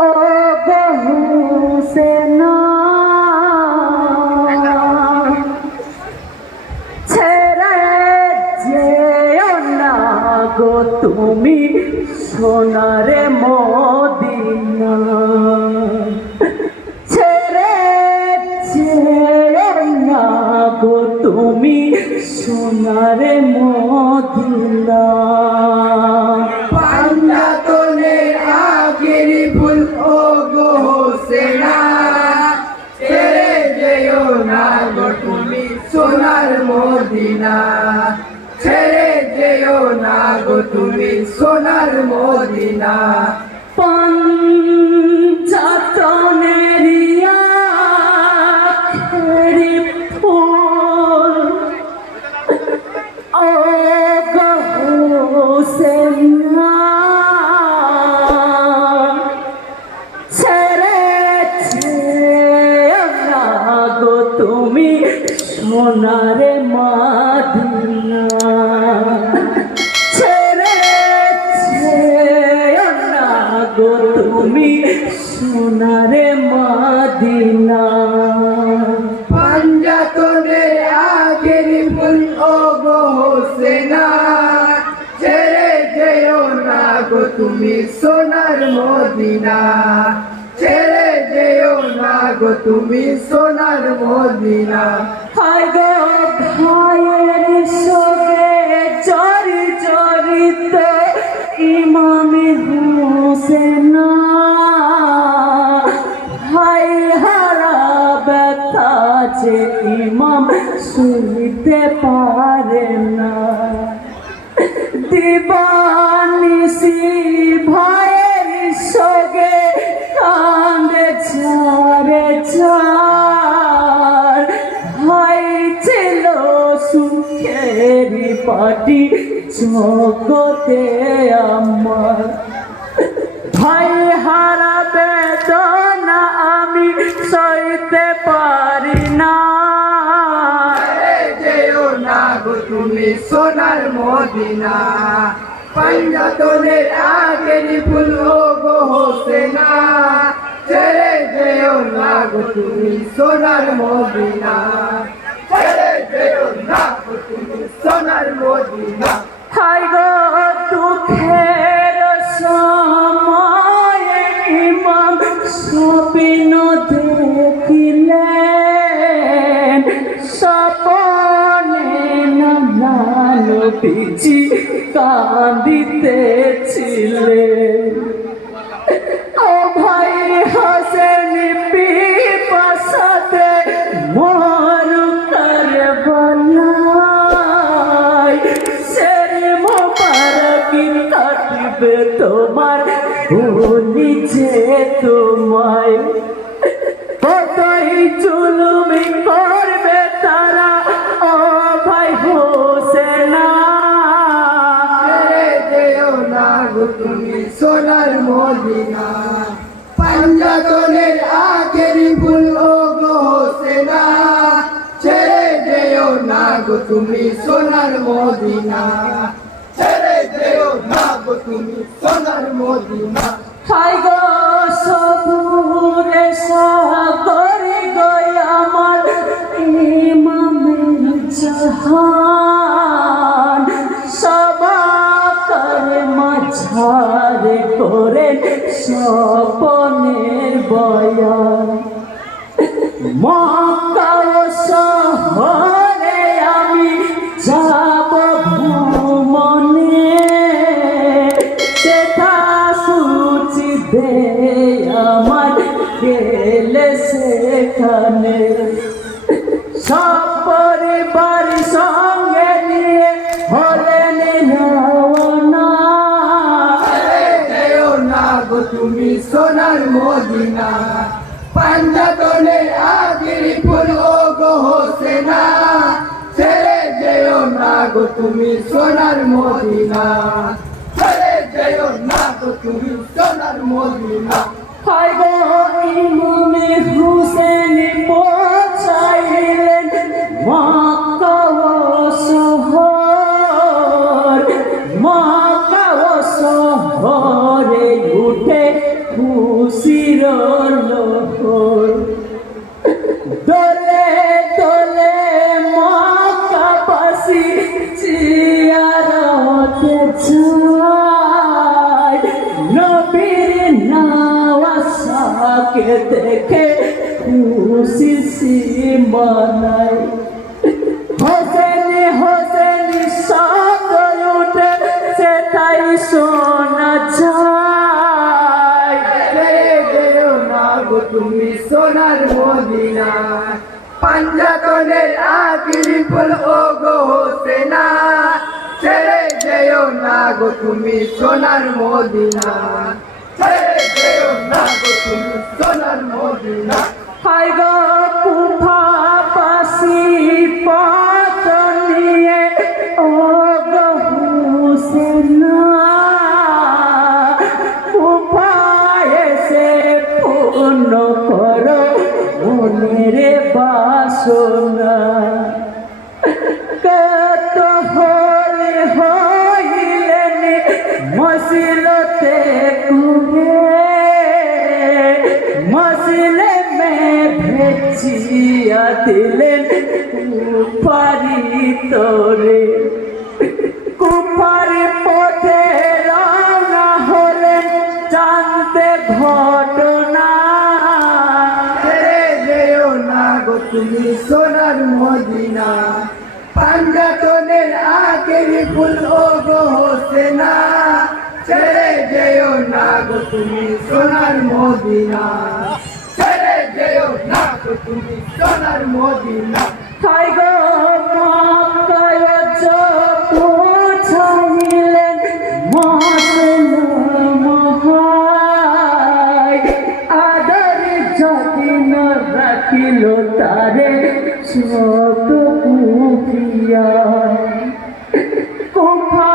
ও বহুসেনা ছেড়ে যেও না গো তুমি সোনারে মদিনা ছেড়ে যেও না গো তুমি সোনারে মদিনা গো তুমি সোনার মদিনা। পঞ্চতনেরিয়া সোনারে মাদিনা। পাঞ্জাতনের আগের ফুল ও গো সেনা ছেড়ে যেও না গো তুমি সোনার মদিনা। ছেড়ে যেও না গো তুমি সোনার মদিনা। হায় গো ভাইয়ের সঙ্গে চরি চরিত ইমামে হোসেনা শুনতে পারে না। দিবানিসি ভাইয়ের সঙ্গে কান্দে ছাড়ে ছাড়। ভাই ছিল সুখের পাটি জগতে আমার সোনার মদিনা। পাঞ্জাতনের আগের ফুল গো হোসেনা। ছেড়ে যেও না গো তুমি সোনার মদিনা। ছেড়ে যেও না গো তুমি সোনার মদিনা। হাই গো কাঁদিতেছিলেন ও ভাই, হাসেন পিপাসাতে মর করে বলাই শের মোবারক কাটবে তোমার নিচে তোমায়। কতই জুলুমি করবে গো তুমি সোনার মদিনা। পাঞ্জাতনের আগের ফুল ও গো হোসেনা। ছেড়ে যেও না গো তুমি সোনার মদিনা। ছেড়ে যেও না গো তুমি সোনার মদিনা। হাই গো সবুরে সাগরে গয় আমার ইমামের জাহান। মাঝারে করে স্বপনের বয়ান। মক্কা শহরে আমি যাব ভ্রমণে। সেটা সূচি দে আমার গেলে সেখানে। গো তুমি সোনার মদিনা। পাঞ্জাতনের আগের ফুল, ও গো হোসেনা। ছেড়ে যেও না গো তুমি সোনার মদিনা। ছেড়ে যেও না গো তুমি সোনার মদিনা। হায় গো ইমামে হুসেন আমাকে দেখে খুশি সীমানাই হোসেন, হোসেনি সব উঠে সেটাই শোনা যায়। তুমি সোনার মদিনা। পাঞ্জাতনের আকিলি ফুল, ও গো হোসেনা। ছেড়ে যেও না গো তুমি সোনার মদিনা। ছেড়ে যেও গো তুমি সোনার মদিনা হায় গো কুফা পাশি পথ নিয়ে, ও গো হুসেনা। কুফায় এসে পূর্ণ করো মনের বাসনা। কত হলে হইলেন মসিলতে দিলেন পারি তোরে কুপার পথে রওনা হলেন জানতে ঘটনা। যেও না তুমি সোনার মদিনা। পাঞ্জাতনের আখেরি ফুল, ও গো হোসেনা। ছেড়ে যেও না গো তুমি সোনার মদিনা। ছেড়ে যেও না গো তুমি সোনার মদিনা। হাই গো পৌঁছাইলেন আদর যদিন রাখিল তারে, ছোট কুফিয়া কুফা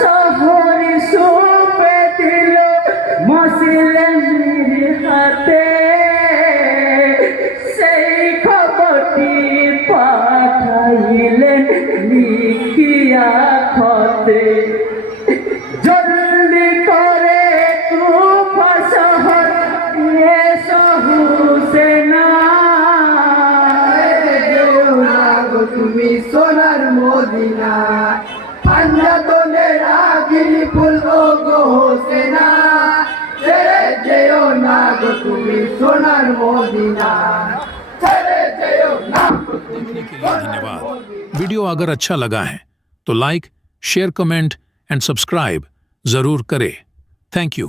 শহর সুপে দিল মুসলিমের তুমি সোনার মদিনা ছেড়ে যেও না গো তুমি देखने के लिए धन्यवाद वीडियो अगर अच्छा लगा है तो like share comment and subscribe जरूर करें थैंक यू